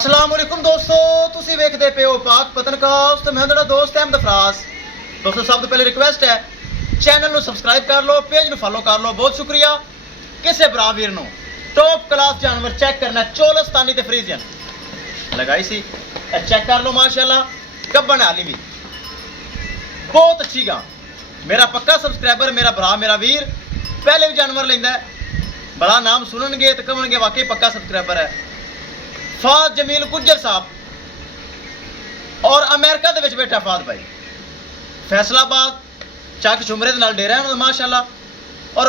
अस्सलाम वालेकुम दोस्तों, तुसी वेखदे पे हो पाक पतनकास्ट ते मैं तेरा दोस्त अहमद फराज। दोस्तों सब तो पहले रिक्वेस्ट है चैनल ਨੂੰ ਸਬਸਕ੍ਰਾਈਬ ਕਰ ਲਓ, पेज ਨੂੰ फॉलो कर लो। बहुत शुक्रिया। किसे भरा वीर ਨੂੰ टॉप क्लास जानवर चेक करना चोलस्तानी ते फ्रीजियन लगाई सी चेक कर लो माशाल्लाह। कब्बन आली भी बहुत अच्छी गा। मेरा पक्का सब्सक्राइबर मेरा भरा मेरा वीर पहले भी जानवर लेंदा है, बड़ा नाम सुननगे तो कहोगे वाकई पक्का सब्सक्राइबर है। फाद जमील गुज्जर साहब और अमेरिका दे विच बैठा फाद भाई, फैसलाबाद चक झुमरे दे नाल डेरा है माशाल्लाह। और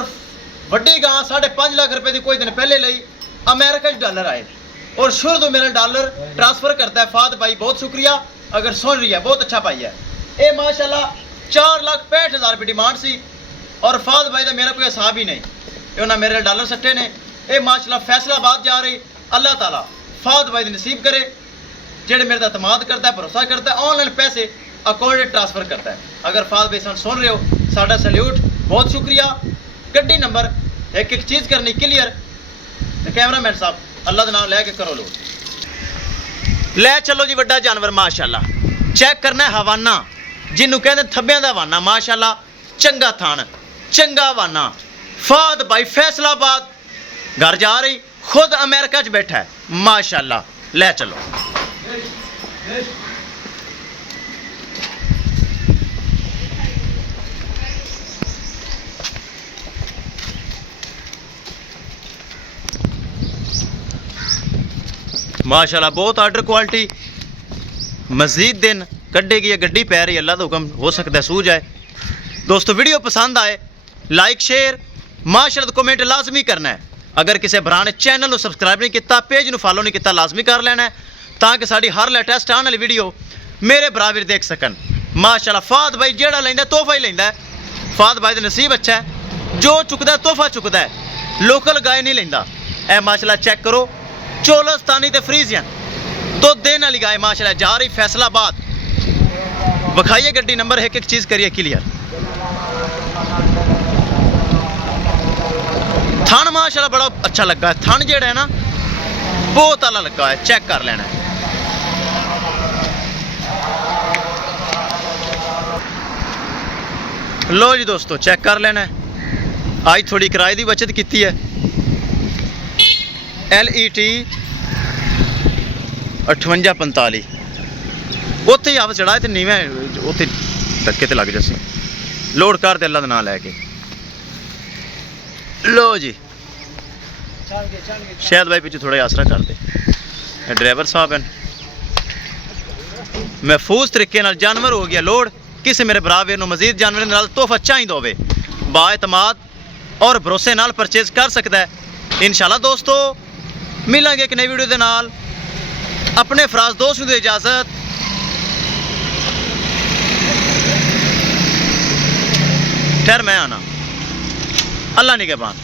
वड्डी गां 5.5 लाख रुपए की कोई दिन पहले लई अमेरिका डॉलर आए और शुरू तो मेरा डॉलर ट्रांसफर करता है फाद भाई। बहुत शुक्रिया अगर सुन रही है, बहुत अच्छा भाई है ये माशाल्लाह। 4,65,000 रुपये डिमांड सी और फाद भाई का मेरा कोई हिसाब ही नहीं, उन्होंने मेरे डॉलर सट्टे ने ये माशाल्लाह। फैसलाबाद जा रही, अल्लाह ताला फाद भाई नसीब करे जेड़े मेरे अतमाद करता है, भरोसा करता है, ऑनलाइन पैसे अकाउंट ट्रांसफर करता है। अगर फाद भाई सुन रहे हो साडा सैल्यूट, बहुत शुक्रिया। गड्डी नंबर एक एक चीज़ करनी क्लियर। कैमरामैन साहब अल्लाह का नाम लैके करो लोड ले चलो जी। वड्डा जानवर माशाल्लाह चेक करना है हवाना, जिन्हों कहते थब्बियां दा हवाना माशाल्लाह। चंगा थान चंगा हवाना। फाद भाई फैसलाबाद घर जा रही, खुद अमेरिका च बैठा है माशाल्लाह। ले चलो माशाल्लाह, बहुत आर्डर क्वालिटी। मजीद दिन कड्डेगी गड्डी पै रही, अल्लाह का हुक्म हो सकता है सूझ जाए। दोस्तों वीडियो पसंद आए लाइक शेयर माशाल्लाह कमेंट लाजमी करना है। अगर किसी भरा ने चैनल को सबसक्राइब नहीं किया, पेज को फॉलो नहीं किया, लाजमी कर लेना है ताकि साड़ी हर लेटेस्ट आने वाली वीडियो मेरे बराबर देख सकन माशाल्लाह। फाद भाई जेड़ा लेंदा तोहफा ही लेंदा है। फाद भाई का नसीब अच्छा है, जो चुकदा तोहफा चुकदा है, लोकल गाय नहीं लेंदा। ए माशाल्लाह चेक करो चोलस्तानी ते फ्रीजियन दो दिन वाली गाय माशाल्लाह जा रही फैसलाबाद। बखाइए गड्डी नंबर एक एक चीज़ करिए क्लियर। थन माशाल्लाह बड़ा अच्छा लगा है, थन जेड़ा है ना बहुत आला लगा है, चेक कर लेना है। लो जी दोस्तों चेक कर लेना है। आज थोड़ी किराए की बचत की है। LET 5845 उत्थे ही आप चढ़ाए तो नीवें उत्थे धक्के ते लग जैसे लोड कर दे अल्लाह का नाम लैके। लो जी शायद भाई पीछे थोड़ा आसरा कर दे। ड्राइवर साहब हैं, महफूज तरीके नाल जानवर हो गया लोड। किसी मेरे भरा वीर नूं मजीद जानवर नाल तोहफा चाहिदा होवे बाएतमाद और भरोसे नाल परचेज कर सकता है इंशाल्लाह। दोस्तों मिलांगे एक नई वीडियो दे नाल। अपने फराज दोस्त नूं इजाजत। ठहर मैं आना, अल्लाह निगहबान।